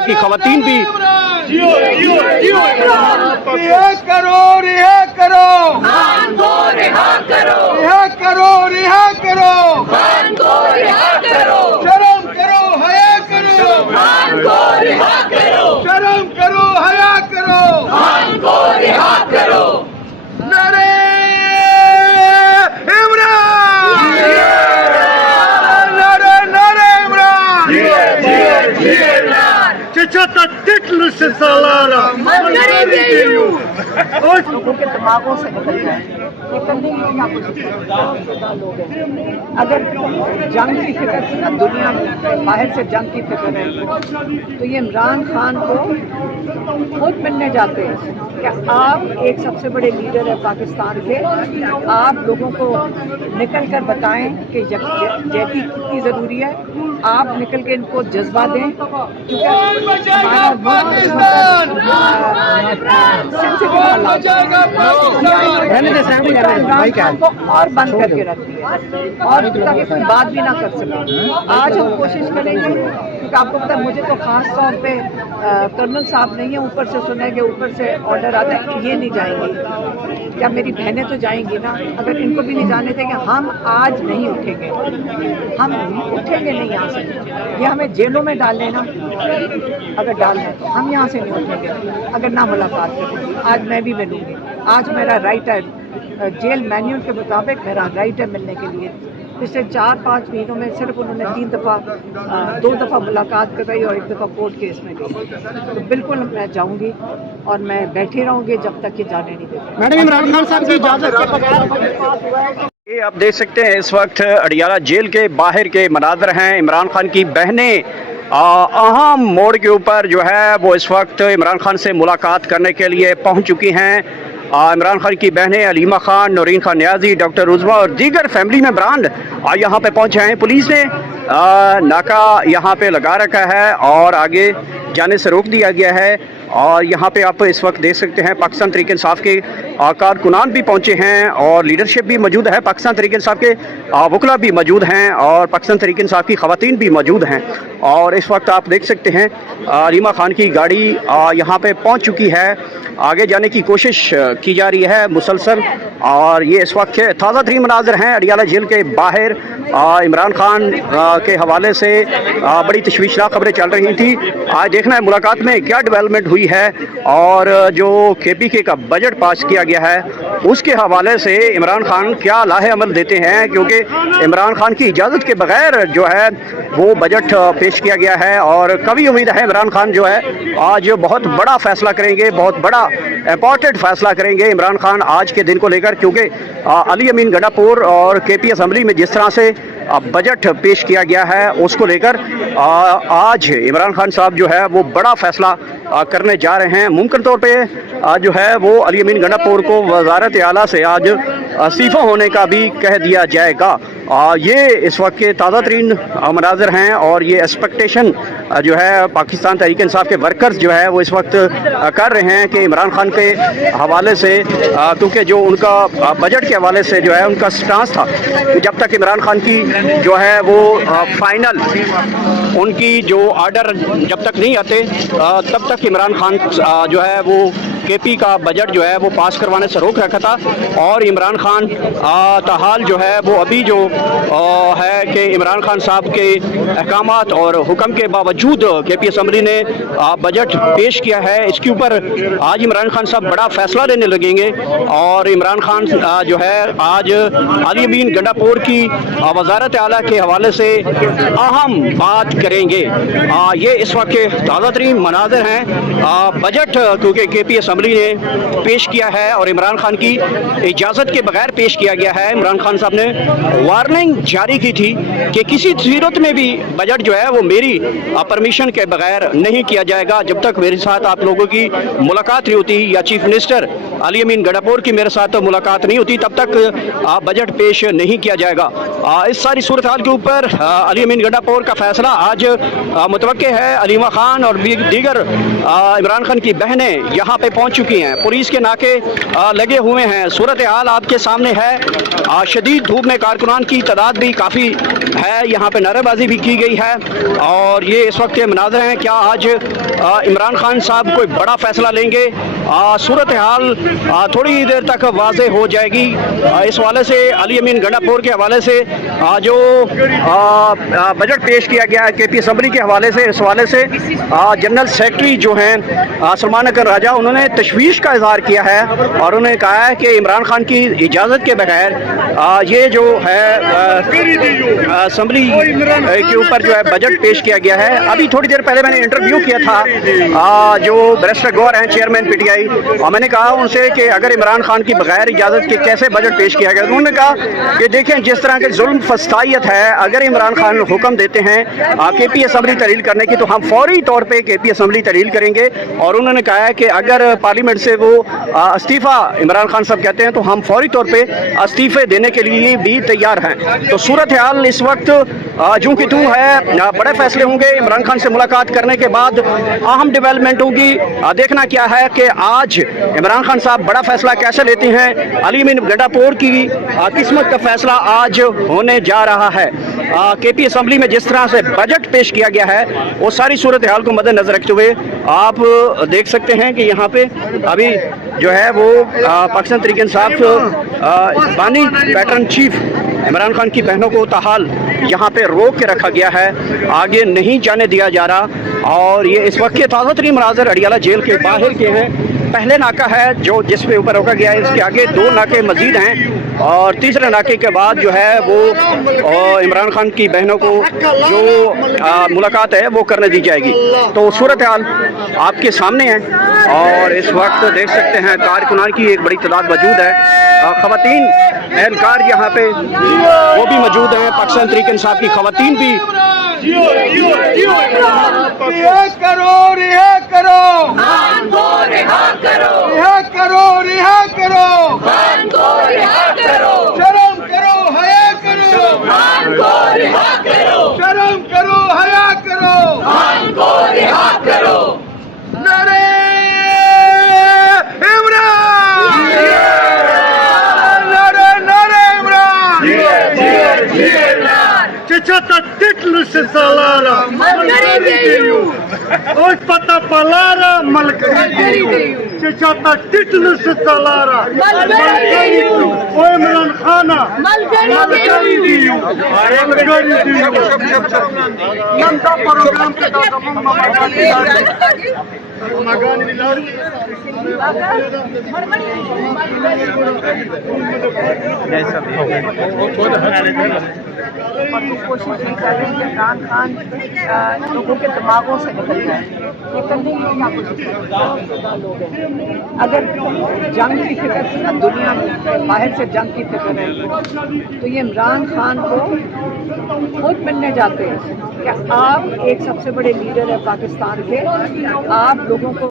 की खवातीन भी रिहा करो रिहा करो खान को रिहा करो रिहा करो रिहा करो खान को रिहा करो शर्म करो हया करो खान को रिहा करो शर्म करो हया करो खान को रिहा करो नारे इमरान नारे नारे इमरान Çeçata teklisin salara. लोगों के दिमागों से निकल जाए ये करने के लिए आपको लोग हैं। अगर जंग की फिक्र थी ना दुनिया में बाहर से जंग की फिक्र है तो ये इमरान खान को खुद मिलने जाते हैं कि आप एक सबसे बड़े लीडर है पाकिस्तान के, आप लोगों को निकल कर बताएं कि जैती कितनी ज़रूरी है, आप निकल के इनको जज्बा दें क्योंकि को और बंद करके रखती है और ताकि कोई बात भी ना कर सके। आज हम कोशिश करेंगे क्योंकि आपको पता है मुझे तो खास तौर पे कर्नल साहब नहीं है, ऊपर से सुना कि ऊपर से ऑर्डर आता है कि ये नहीं जाएंगी, क्या मेरी बहनें तो जाएंगी ना। अगर इनको भी नहीं जाने देंगे हम आज नहीं उठेंगे, हम उठेंगे नहीं यहाँ से। ये हमें जेलों में डाल लेना अगर डाल है तो हम यहाँ से नहीं उठेंगे अगर ना मुलाकात करेंगे। आज मैं भी मिलूँगी, आज मेरा राइट है, जेल मैन्यूल के मुताबिक मेरा राइट है मिलने के लिए। पिछले 4-5 महीनों में सिर्फ उन्होंने 2 दफ़ा मुलाकात कराई और 1 दफ़ा कोर्ट केस में गई। तो बिल्कुल मैं जाऊंगी और मैं बैठी रहूंगी जब तक ये जाने नहीं देते। मैडम इमरान खान साहब की इजाजत के बगैर ये आप देख सकते हैं इस वक्त अडियाला जेल के बाहर के मनाज़र हैं। इमरान खान की बहनें अहम मोड़ के ऊपर जो है वो इस वक्त इमरान खान से मुलाकात करने के लिए पहुंच चुकी हैं। इमरान खान की बहनें अलीमा खान, नौरीन खान न्याजी, डॉक्टर उज़मा और दीगर फैमिली मेम्बरान यहाँ पे पहुँचे हैं। पुलिस ने नाका यहाँ पे लगा रखा है और आगे जाने से रोक दिया गया है। और यहाँ पे आप इस वक्त देख सकते हैं पाकिस्तान तहरीक इंसाफ के कारकुनान भी पहुँचे हैं और लीडरशिप भी मौजूद है। पाकिस्तान तहरीक इंसाफ के वकला भी मौजूद हैं और पाकिस्तान तहरीक इंसाफ की ख़वातीन भी मौजूद हैं। और इस वक्त आप देख सकते हैं अलीमा खान की गाड़ी यहाँ पे पहुँच चुकी है, आगे जाने की कोशिश की जा रही है मुसलसल। और ये इस वक्त के ताज़ा तरीन मनाज़र हैं अडियाला जेल के बाहर। इमरान खान के हवाले से बड़ी तशवीशनाक खबरें चल रही थी। आज देखना है मुलाकात में क्या डेवलपमेंट हुई है और जो KPK का बजट पास किया गया है उसके हवाले से इमरान खान क्या लाहे अमल देते हैं, क्योंकि इमरान खान की इजाज़त के बगैर जो है वो बजट पेश किया गया है। और कभी उम्मीद है इमरान खान जो है आज बहुत बड़ा फ़ैसला करेंगे, बहुत बड़ा इंपॉर्टेंट फ़ैसला करेंगे इमरान खान आज के दिन को लेकर, क्योंकि अली अमीन गंडापुर और KP असम्बली में जिस तरह से बजट पेश किया गया है उसको लेकर आज इमरान खान साहब जो है वो बड़ा फ़ैसला करने जा रहे हैं। मुमकिन तौर पे जो है वो अली अमीन गंडापुर को वज़ारत आला से आज इस्तीफ़ा होने का भी कह दिया जाएगा। ये इस वक्त के ताज़ा तरीन मनाज़र हैं और ये एक्सपेक्टेशन जो है पाकिस्तान तहरीक इंसाफ के वर्कर्स जो है वो इस वक्त कर रहे हैं कि इमरान खान के हवाले से, क्योंकि जो उनका बजट के हवाले से जो है उनका स्टांस था कि जब तक इमरान खान की जो है वो फाइनल उनकी जो आर्डर जब तक नहीं आते तब तक इमरान खान जो है वो KP का बजट जो है वो पास करवाने से रोक रखा था। और इमरान खान ताहाल जो है वो अभी जो है कि इमरान खान साहब के अहकामात और हुक्म के बावजूद KP असम्बली ने बजट पेश किया है। इसके ऊपर आज इमरान खान साहब बड़ा फैसला लेने लगेंगे और इमरान खान जो है आज अली अमीन गंडापुर की वज़ारत आला के हवाले से अहम बात करेंगे। ये इस वक्त के ताज़ा तरीन मनाज़र हैं। बजट क्योंकि KP असम्बली ने पेश किया है और इमरान खान की इजाज़त के बगैर पेश किया गया है। इमरान खान साहब ने वार्निंग जारी की थी कि किसी सूरत में भी बजट जो है वो मेरी परमिशन के बगैर नहीं किया जाएगा, जब तक मेरे साथ आप लोगों की मुलाकात नहीं होती या चीफ मिनिस्टर अली अमीन गंडापुर की मेरे साथ मुलाकात नहीं होती तब तक बजट पेश नहीं किया जाएगा। इस सारी सूरत हाल के ऊपर अली अमीन गंडापुर का फैसला आज मुतवक्के है। अलीमा खान और दीगर इमरान खान की बहनें यहाँ पे पहुँच चुकी हैं, पुलिस के नाके लगे हुए हैं। सूरत हाल आपके सामने है। शदीद धूप में कारकुनान की तादाद भी काफ़ी है, यहाँ पे नारेबाजी भी की गई है और ये इस वक्त के मनाज़र हैं। क्या आज इमरान खान साहब कोई बड़ा फैसला लेंगे? सूरत हाल थोड़ी देर तक वाज़े हो जाएगी। इस हवाले से अली अमीन गंडापुर के हवाले से जो बजट पेश किया गया है केपी असम्बली के हवाले से, इस हवाले से जनरल सेक्रेटरी जो हैं सलमान अकबर राजा, उन्होंने तशवीश का इजहार किया है और उन्होंने कहा है कि इमरान खान की इजाज़त के बगैर ये जो है असम्बली के ऊपर जो है बजट पेश किया गया है। अभी थोड़ी देर पहले मैंने इंटरव्यू किया था जो बैरिस्टर गौहर हैं, चेयरमैन पीटीआई, और मैंने कहा उनसे कि अगर इमरान खान की बगैर इजाज़त के कैसे बजट पेश किया गया। उन्होंने कहा कि देखें जिस तरह के जुल्म फस्तायत है, अगर इमरान खान हुक्म देते हैं केपी असम्बली तहलील करने की तो हम फौरी तौर पे केपी असम्बली तहलील करेंगे। और उन्होंने कहा है कि अगर पार्लियामेंट से वो इस्तीफ़ा इमरान खान साहब कहते हैं तो हम फौरी तौर पे इस्तीफ़े देने के लिए भी तैयार हैं। तो सूरत हाल इस वक्त जूं की तूं है, बड़े फैसले होंगे। इमरान खान से मुलाकात करने के बाद अहम डेवलपमेंट होगी। देखना क्या है कि आज इमरान खान साहब बड़ा फैसला कैसे लेते हैं। अली अमीन गंडापुर की किस्मत का फैसला आज होने जा रहा है। केपी असम्बली में जिस तरह से बजट पेश किया गया है वो सारी सूरत हाल को मद्देनजर रखते हुए आप देख सकते हैं कि यहाँ पे अभी जो है वो पाकिस्तान तहरीक इंसाफ बानी पैटर्न चीफ इमरान खान की बहनों को ताहाल यहाँ पे रोक के रखा गया है, आगे नहीं जाने दिया जा रहा। और ये इस वक्त के ताज़ा तरीन मनाज़र अडियाला जेल के बाहर के हैं। पहले नाका है जो जिस पे ऊपर रोका गया है, इसके आगे 2 नाके मजीद हैं और तीसरे नाके के बाद जो है वो इमरान खान की बहनों को जो मुलाकात है वो करने दी जाएगी। तो सूरत हाल आपके सामने है और इस वक्त देख सकते हैं कारकुनान की एक बड़ी तादाद मौजूद है। ख़वातीन एहलकार यहाँ पे वो भी मौजूद हैं, पाकिस्तान तहरीक इंसाफ की ख़वातीन भी। रिहा करो, रिहा करो, खान को रिहा करो, रिहा करो, रिहा करो, खान को रिहा करो, शर्म करो, हया करो, खान को रिहा करो, शर्म करो, हया करो, खान को रिहा करो। नारे इमरान, नारे नारे Imran, Cecata titlu sesalara, Malgaridiyu, os patapalara malgaridiyu, Cecata titlu sesalara, Malgaridiyu, o Imran Khana, Malgaridiyu, Yanda program ke कोशिश ये कर रहे हैं कि इमरान खान लोगों के दिमागों से निकल जाए। ये करने के लिए क्या लोग हैं। अगर जंग की फिक्र थी ना दुनिया में, बाहर से जंग की फिक्र है, तो ये इमरान खान को खुद मिलने जाते हैं कि आप एक सबसे बड़े लीडर है पाकिस्तान के, आप लोगों को